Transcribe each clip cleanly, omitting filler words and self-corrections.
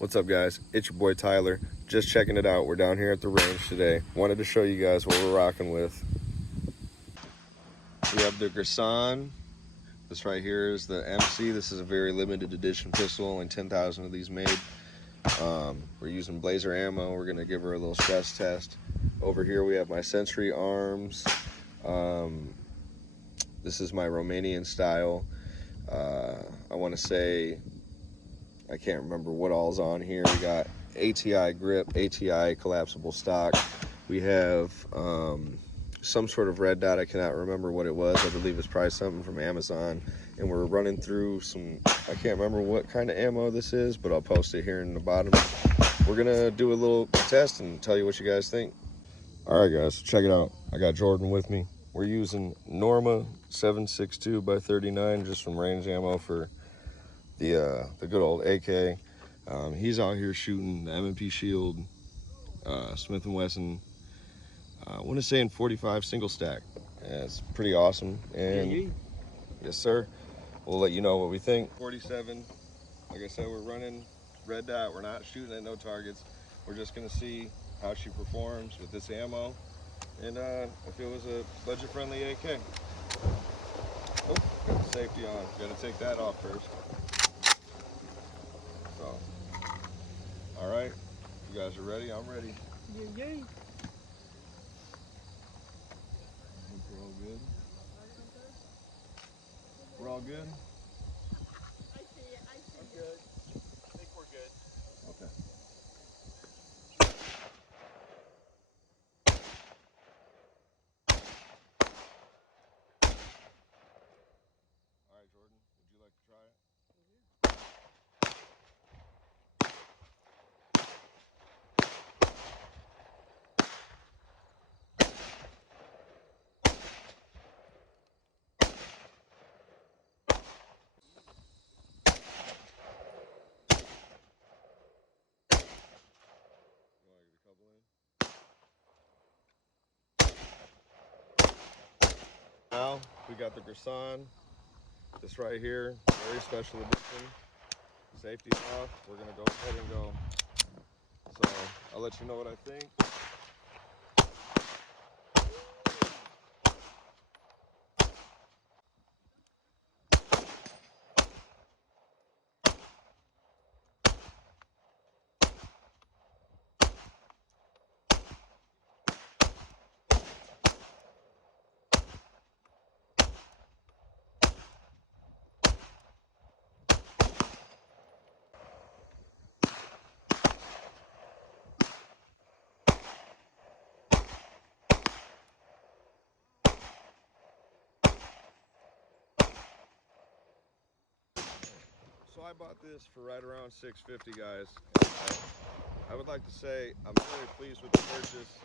What's up, guys? It's your boy Tyler. Just checking it out. We're down here at the range today. Wanted to show you guys what we're rocking with. We have the Gerson. This right here is the MC. This is a very limited edition pistol. Only 10,000 of these made. We're using Blazer ammo. We're going to give her a little stress test. Over here we have my Century arms. This is my Romanian style. I want to say, I can't remember what all's on here. We got ATI grip, ATI collapsible stock. We have some sort of red dot. I cannot remember what it was. I believe it's probably something from Amazon. And we're running through some, I can't remember what kind of ammo this is, but I'll post it here in the bottom. We're gonna do a little test and tell you what you guys think. All right, guys, check it out. I got Jordan with me. We're using Norma 7.62 by 39, just some range ammo for the good old AK. He's out here shooting the M&P Shield, Smith & Wesson. I want to say in 45 single stack. Yeah, it's pretty awesome. And yes, sir. We'll let you know what we think. 47. Like I said, we're running red dot. We're not shooting at no targets. We're just gonna see how she performs with this ammo, and if it was a budget-friendly AK. Oh, got the safety on. Gotta take that off first. So, all right, you guys are ready? I'm ready. Yeah. I think we're all good. We're all good? I see it. I'm good. I think we're good. Okay. All right, Jordan, would you like to try it? You want to get a couple in? Now we got the Gerson. This right here, very special edition. Safety off. We're gonna go ahead and go. So I'll let you know what I think. So I bought this for right around $650, guys. I would like to say I'm very pleased with the purchase.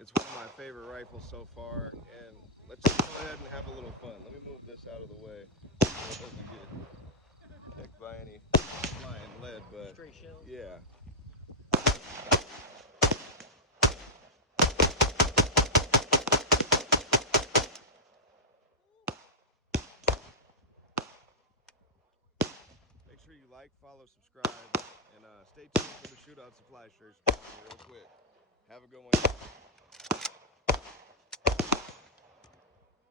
It's one of my favorite rifles so far, and let's just go ahead and have a little fun. Let me move this out of the way so it doesn't get hit by any flying lead, but Stray shells. yeah. Make sure you like, follow, subscribe, and stay tuned for the Shootout Supply shirts real quick. Have a good one.